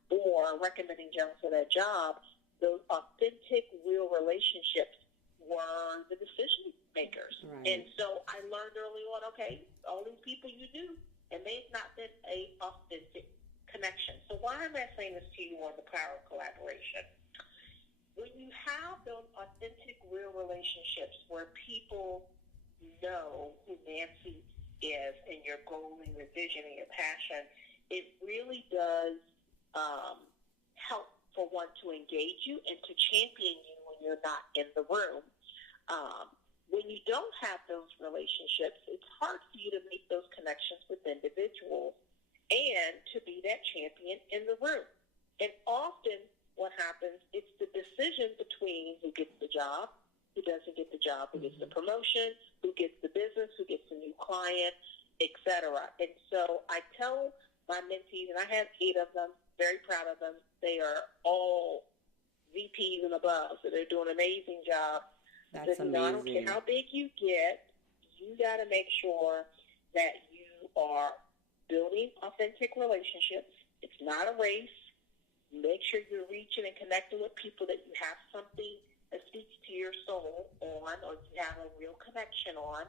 or recommending Joan for that job, those authentic, real relationships were the decision makers. Right. And so I learned early on, okay, all these people you knew, and they've not been a authentic connection. So why am I saying this to you on the power of collaboration? When you have those authentic, real relationships where people know who Nancy is and your goal and your vision and your passion, it really does help for one to engage you and to champion you when you're not in the room. When you don't have those relationships, it's hard for you to make those connections with individuals and to be that champion in the room. And often what happens, it's the decision between who gets the job, who doesn't get the job, who gets the promotion, who gets the business, who gets the new client, etc. And so I tell my mentees, and I have 8 of them, very proud of them. They are all VPs and above, so they're doing an amazing job. That's amazing. I don't care how big you get, you got to make sure that you are building authentic relationships. It's not a race. Make sure you're reaching and connecting with people that you have something that speaks to your soul on, or you have a real connection on.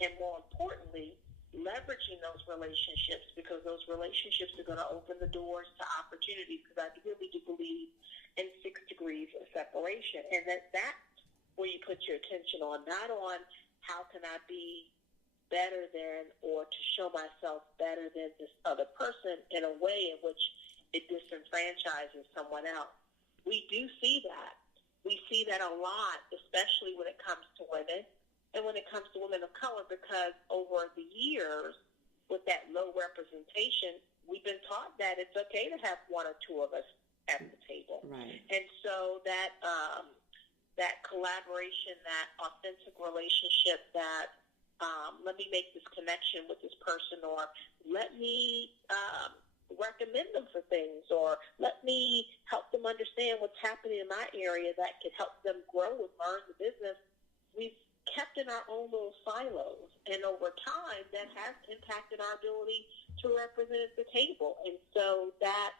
And more importantly, leveraging those relationships, because those relationships are going to open the doors to opportunities, because I really do believe in 6 degrees of separation. And that's where you put your attention on, not on how can I be better than, or to show myself better than this other person in a way in which it disenfranchises someone else. We do see that. We see that a lot, especially when it comes to women and when it comes to women of color, because over the years, with that low representation, we've been taught that it's okay to have 1 or 2 of us at the table. Right. And so that collaboration, that authentic relationship, that let me make this connection with this person, or let me recommend them for things, or let me help them understand what's happening in my area that can help them grow and learn the business. We've kept in our own little silos, and over time that has impacted our ability to represent at the table. And so that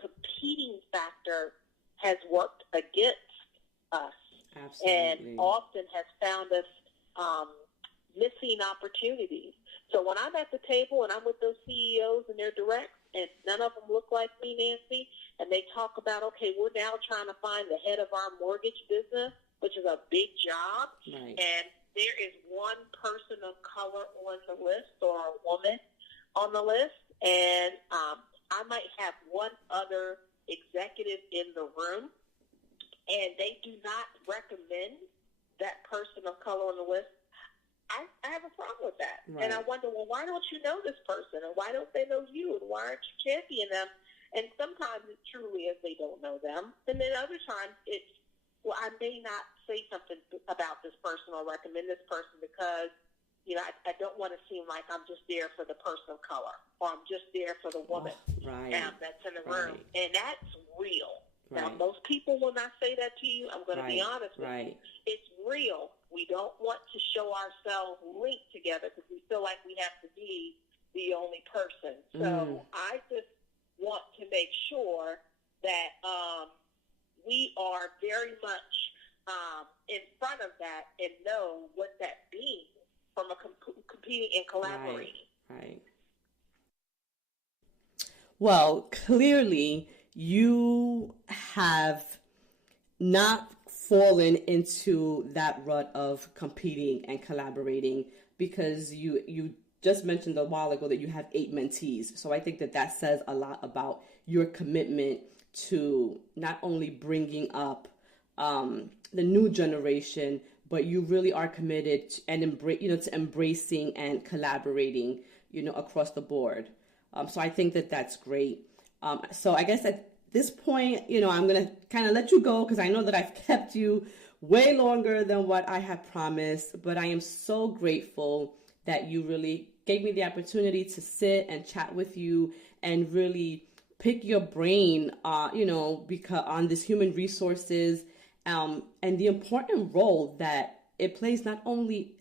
competing factor has worked against us. Absolutely. And often has found us missing opportunities. So when I'm at the table and I'm with those CEOs and their directs, and none of them look like me, Nancy, and they talk about, okay, we're now trying to find the head of our mortgage business, which is a big job, right. And there is one person of color on the list, or a woman on the list, and I might have one other executive in the room, and they do not recommend that person of color on the list. I have a problem with that. Right. And I wonder, well, why don't you know this person? And why don't they know you? And why aren't you championing them? And sometimes it truly is they don't know them. And then other times it's, well, I may not say something about this person or recommend this person because, you know, I don't want to seem like I'm just there for the person of color, or I'm just there for the woman that's in the room. And that's real. Right. Now, most people will not say that to you. I'm going to be honest with you. It's real. We don't want to show ourselves linked together because we feel like we have to be the only person. So I just want to make sure that we are very much in front of that and know what that means from a competing and collaborating. Right. Well, clearly you have not fallen into that rut of competing and collaborating, because you just mentioned a while ago that you have 8 mentees. So I think that says a lot about your commitment to not only bringing up the new generation, but you really are committed to embracing and collaborating, across the board. So I think that's great. So I guess at this point, I'm going to kind of let you go because I know that I've kept you way longer than what I had promised, but I am so grateful that you really gave me the opportunity to sit and chat with you and really pick your brain, because on this human resources, and the important role that it plays not only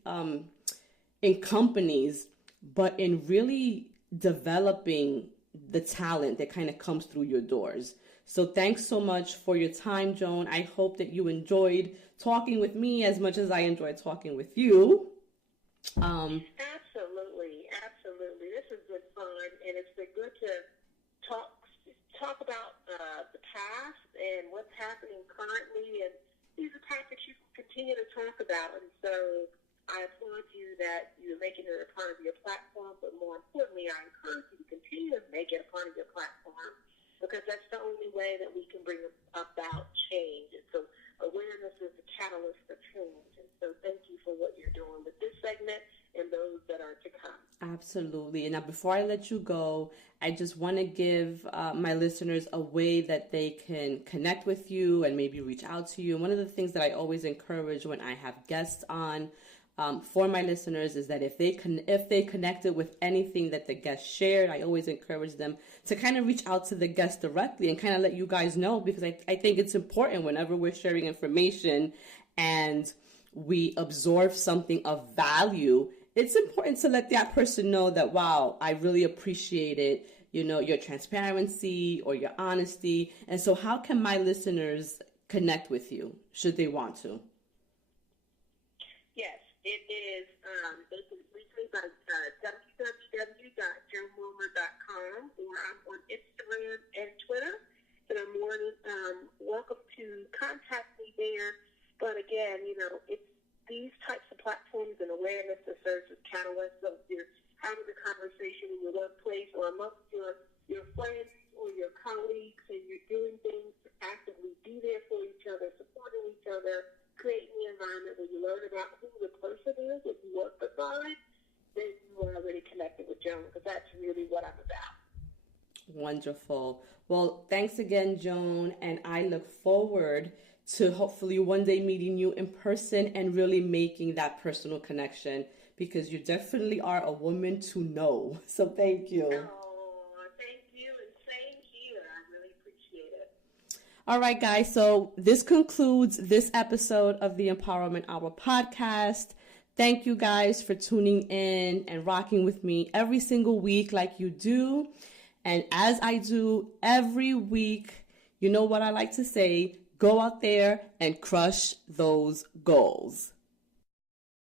in companies, but in really developing the talent that kind of comes through your doors. So thanks so much for your time, Joan. I hope that you enjoyed talking with me as much as I enjoyed talking with you. Absolutely, absolutely. This has been fun, and it's been good to talk about the past and what's happening currently, and these are topics you can continue to talk about. And so I applaud you that you're making it a part of your platform, but more importantly, I encourage you to continue to make it a part of your platform, because that's the only way that we can bring about change. And so awareness is the catalyst for change. And so thank you for what you're doing with this segment and those that are to come. Absolutely. And now, before I let you go, I just want to give my listeners a way that they can connect with you and maybe reach out to you. And one of the things that I always encourage when I have guests on for my listeners is that if they connected with anything that the guest shared, I always encourage them to kind of reach out to the guest directly and kind of let you guys know, because I think it's important whenever we're sharing information and we absorb something of value. It's important to let that person know that, wow, I really appreciate it, your transparency or your honesty. And so how can my listeners connect with you, should they want to? Yes, it is. They can reach me by www.joan-wilmer.com, or I'm on Instagram and Twitter, and I'm more than welcome to contact me there. But again, it's these types of platforms and awareness that serves as catalysts. So if you're having a conversation in your workplace or amongst your friends or your colleagues, and you're doing things to actively be there for each other, supporting each other, creating the environment where you learn about who the person is that you work beside, then you are already connected with Joan, because that's really what I'm about. Wonderful. Well, thanks again, Joan, and I look forward to hopefully one day meeting you in person and really making that personal connection, because you definitely are a woman to know. So thank you. Oh, thank you, and same here. I really appreciate it. All right, guys. So this concludes this episode of the Empowerment Hour podcast. Thank you guys for tuning in and rocking with me every single week like you do. And as I do every week, you know what I like to say, go out there and crush those goals.